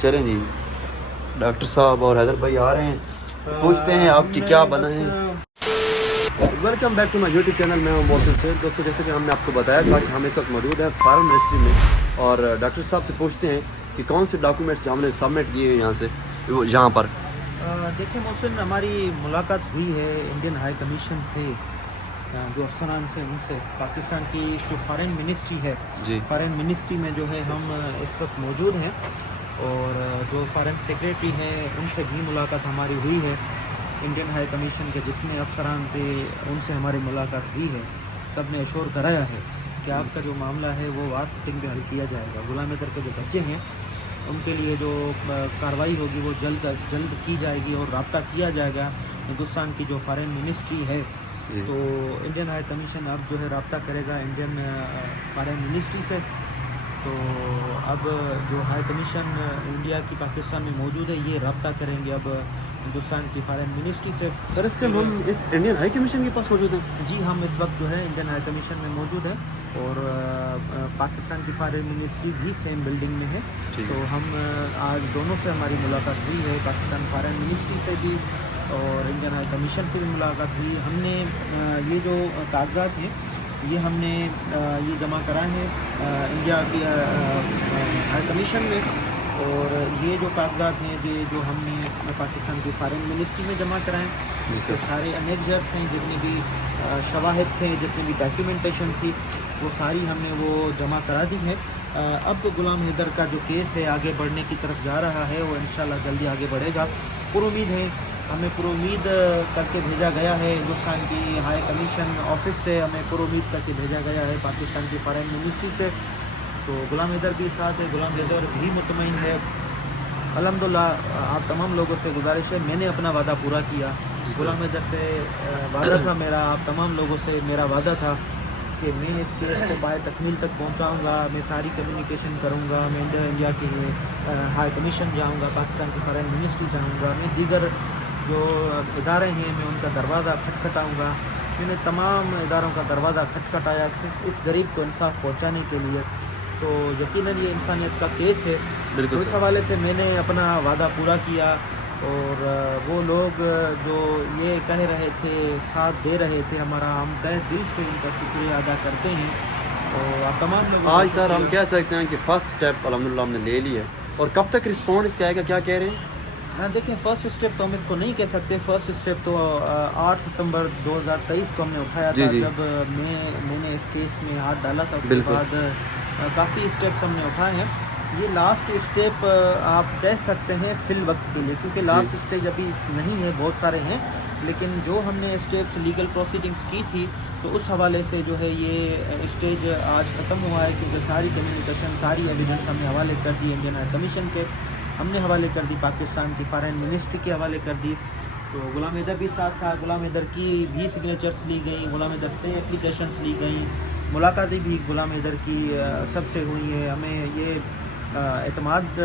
چلیں جی ڈاکٹر صاحب اور حیدر بھائی آ رہے ہیں, پوچھتے ہیں آپ کی کیا بنا ہے. Welcome back to my YouTube channel. میں ہوں محسن سید. دوستوں جیسے کہ ہم نے آپ کو بتایا تھا کہ ہم اس وقت موجود ہیں فارم یونیورسٹی میں, اور ڈاکٹر صاحب سے پوچھتے ہیں کہ کون سے ڈاکومنٹس ہم نے سبمٹ کیے ہیں یہاں سے یہاں پر. دیکھیں محسن, ہماری ملاقات ہوئی ہے انڈین ہائی کمیشن سے, جو افسران سے ان سے پاکستان کی جو فارن منسٹری ہے جی فارن منسٹری میں جو ہے ہم اس وقت موجود ہیں, اور جو فارن سیکریٹری ہیں ان سے بھی ملاقات ہماری ہوئی ہے. انڈین ہائی کمیشن کے جتنے افسران تھے ان سے ہماری ملاقات ہوئی ہے. سب نے اشور کرایا ہے کہ آپ کا جو معاملہ ہے وہ وار فٹنگ پہ حل کیا جائے گا. غلام حیدر کے جو بچے ہیں ان کے لیے جو کارروائی ہوگی وہ جلد از جلد کی جائے گی, اور رابطہ کیا جائے گا ہندوستان کی جو فارن منسٹری ہے. جی تو انڈین ہائی کمیشن اب جو ہے رابطہ کرے گا انڈین فارن منسٹری سے. تو اب جو ہائی کمیشن انڈیا کی پاکستان میں موجود ہے یہ رابطہ کریں گے اب ہندوستان کی فارن منسٹری سے. سر اس ٹائم ہم اس انڈین ہائی کمیشن کے پاس موجود ہیں. جی ہم اس وقت جو ہے انڈین ہائی کمیشن میں موجود ہیں, اور پاکستان کی فارن منسٹری بھی سیم بلڈنگ میں ہے. تو ہم آج دونوں سے ہماری ملاقات ہوئی ہے, پاکستان فارن منسٹری سے بھی اور انڈین ہائی کمیشن سے بھی ملاقات ہوئی. ہم نے یہ جو کاغذات ہیں یہ ہم نے یہ جمع کرائے ہیں انڈیا کی ہائی کمیشن میں, اور یہ جو کاغذات ہیں جو ہم نے پاکستان کی فارن منسٹری میں جمع کرائے ہیں, اس کے سارے انیکزرس ہیں, جتنے بھی شواہد تھے, جتنی بھی ڈاکیومنٹیشن تھی وہ ساری ہم نے وہ جمع کرا دی ہے. اب تو غلام حیدر کا جو کیس ہے آگے بڑھنے کی طرف جا رہا ہے, وہ انشاءاللہ جلدی آگے بڑھے گا. پر امید ہے, ہمیں پر امید کر کے بھیجا گیا ہے ہندوستان کی ہائی کمیشن آفس سے, ہمیں پر امید کر کے بھیجا گیا ہے پاکستان کی فارن منسٹری سے. تو غلام حیدر بھی ساتھ ہے, غلام حیدر بھی مطمئن ہے. الحمدللہ آپ تمام لوگوں سے گزارش ہے, میں نے اپنا وعدہ پورا کیا. غلام حیدر سے وعدہ تھا میرا, آپ تمام لوگوں سے میرا وعدہ تھا کہ میں اس کیس کو پائے تکمیل تک پہنچاؤں گا, میں ساری کمیونیکیشن کروں گا, میں انڈیا کی ہائی کمیشن جاؤں گا, پاکستان کی فارن منسٹری جاؤں گا, میں دیگر جو ادارے ہیں میں ان کا دروازہ کھٹکھٹاؤں گا. میں نے تمام اداروں کا دروازہ کھٹکھٹایا صرف اس غریب کو انصاف پہنچانے کے لیے. تو یقیناً یہ انسانیت کا کیس ہے. بالکل اس حوالے سے میں نے اپنا وعدہ پورا کیا, اور وہ لوگ جو یہ کہہ رہے تھے, ساتھ دے رہے تھے ہمارا, ہم تہ دل سے ان کا شکریہ ادا کرتے ہیں. اور آپ تمام لوگ آج سر ہم کہہ سکتے ہیں کہ فرسٹ اسٹیپ الحمدللہ ہم نے لے لی ہے, اور کب تک رسپانس اس کا آئے گا, کیا کہہ رہے ہیں؟ ہاں دیکھیں, فرسٹ اسٹیپ تو ہم اس کو نہیں کہہ سکتے. فرسٹ اسٹیپ تو 8 ستمبر 2023 کو ہم نے اٹھایا تھا, جب میں نے اس کیس میں ہاتھ ڈالا تھا. اس کے بعد کافی اسٹیپس ہم نے اٹھائے ہیں. یہ لاسٹ اسٹیپ آپ کہہ سکتے ہیں فی الوقت کے لیے, کیونکہ لاسٹ اسٹیج ابھی نہیں ہے, بہت سارے ہیں, لیکن جو ہم نے اسٹیپس لیگل پروسیڈنگس کی تھی تو اس حوالے سے جو ہے یہ اسٹیج آج ختم ہوا ہے, کیونکہ ساری کمیونیکیشن, ساری ایویڈنس ہم نے حوالے کر دی انڈین ہائی کمیشن کے, ہم نے حوالے کر دی پاکستان کی فارن منسٹری کے حوالے کر دی. تو غلام حیدر بھی ساتھ تھا, غلام حیدر کی بھی سگنیچرس لی گئیں, غلام حیدر سے اپلیکیشنس لی گئیں, ملاقاتیں بھی غلام حیدر کی سب سے ہوئی ہیں. ہمیں یہ اعتماد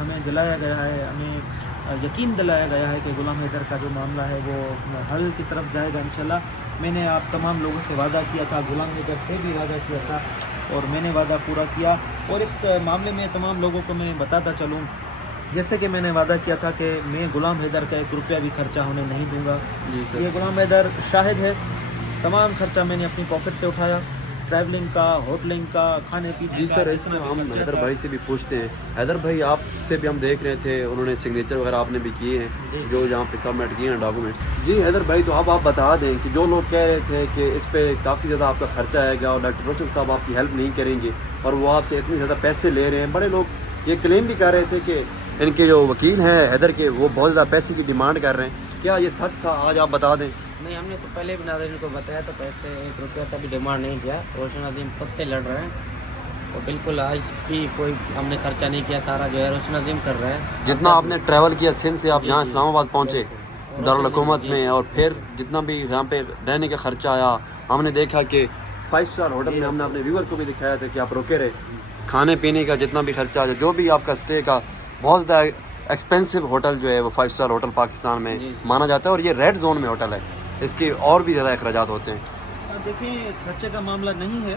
ہمیں دلایا گیا ہے, ہمیں یقین دلایا گیا ہے کہ غلام حیدر کا جو معاملہ ہے وہ حل کی طرف جائے گا انشاءاللہ. میں نے آپ تمام لوگوں سے وعدہ کیا تھا, غلام حیدر سے بھی وعدہ کیا تھا, اور میں نے وعدہ پورا کیا. اور اس معاملے میں تمام لوگوں کو میں بتاتا چلوں, جیسے کہ میں نے وعدہ کیا تھا کہ میں غلام حیدر کا 1 روپیہ بھی خرچہ ہونے نہیں دوں گا. یہ غلام حیدر شاہد ہے, تمام خرچہ میں نے اپنی پاکٹ سے اٹھایا, ٹریولنگ کا, ہوٹلنگ کا, کھانے پینے کا. جی سر, اس میں ہم حیدر بھائی سے بھی پوچھتے ہیں. حیدر بھائی آپ سے بھی ہم دیکھ رہے تھے, انہوں نے سگنیچر وغیرہ آپ نے بھی کیے ہیں جو یہاں پہ سبمٹ کیے ہیں ڈاکومنٹس. جی حیدر بھائی, تو اب آپ بتا دیں کہ جو لوگ کہہ رہے تھے کہ اس پہ کافی زیادہ آپ کا خرچہ آئے گا اور ڈاکٹر روشن صاحب آپ کی ہیلپ نہیں کریں گے, اور وہ آپ سے اتنے زیادہ پیسے لے رہے ہیں, بڑے لوگ یہ کلیم بھی کر رہے تھے کہ ان کے جو وکیل ہیں حیدر کے وہ بہت زیادہ پیسے کی ڈیمانڈ کر رہے ہیں, کیا یہ سچ تھا؟ آج آپ بتا دیں. نہیں, ہم نے تو پہلے بھی ناظرین کو بتایا تھا, پیسے 1 روپیہ کا بھی ڈیمانڈ نہیں کیا. روشن عظیم خود سے لڑ رہے ہیں, تو بالکل آج بھی کوئی ہم نے خرچہ نہیں کیا, سارا جو ہے روشن عظیم کر رہے ہیں. جتنا آپ نے ٹریول کیا سندھ سے آپ یہاں اسلام آباد پہنچے دارالحکومت میں, اور پھر جتنا بھی یہاں پہ رہنے کا خرچہ آیا, ہم نے دیکھا کہ 5 اسٹار ہوٹل میں ہم نے اپنے ویور کو بھی دکھایا تھا کہ آپ روکے رہے, کھانے پینے کا جتنا بھی خرچہ آیا, جو بھی آپ کا اسٹے کا, بہت زیادہ ایکسپینسو ہوٹل جو ہے وہ 5 اسٹار ہوٹل پاکستان میں مانا جاتا ہے, اور یہ ریڈ زون میں ہوٹل ہے, اس کے اور بھی زیادہ اخراجات ہوتے ہیں. دیکھیں, خرچے کا معاملہ نہیں ہے,